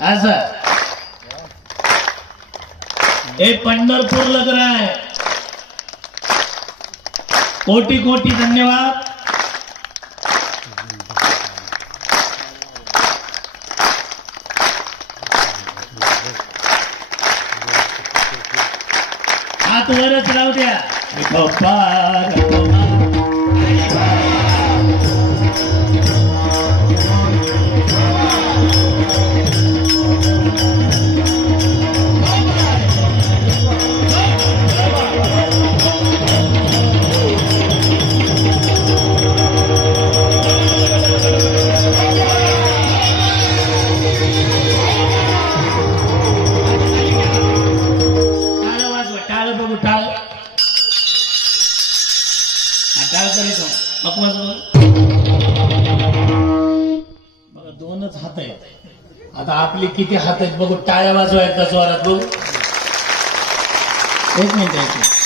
असं हे पंढरपूर लग्न आहे. कोटी कोटी धन्यवाद. हात वरच राहू द्या. बघा दोनच हात आहेत. आता आपली किती हात आहेत बघू. टाळ्या वाजवा एकदा जोरात बघू. एक मिनिट.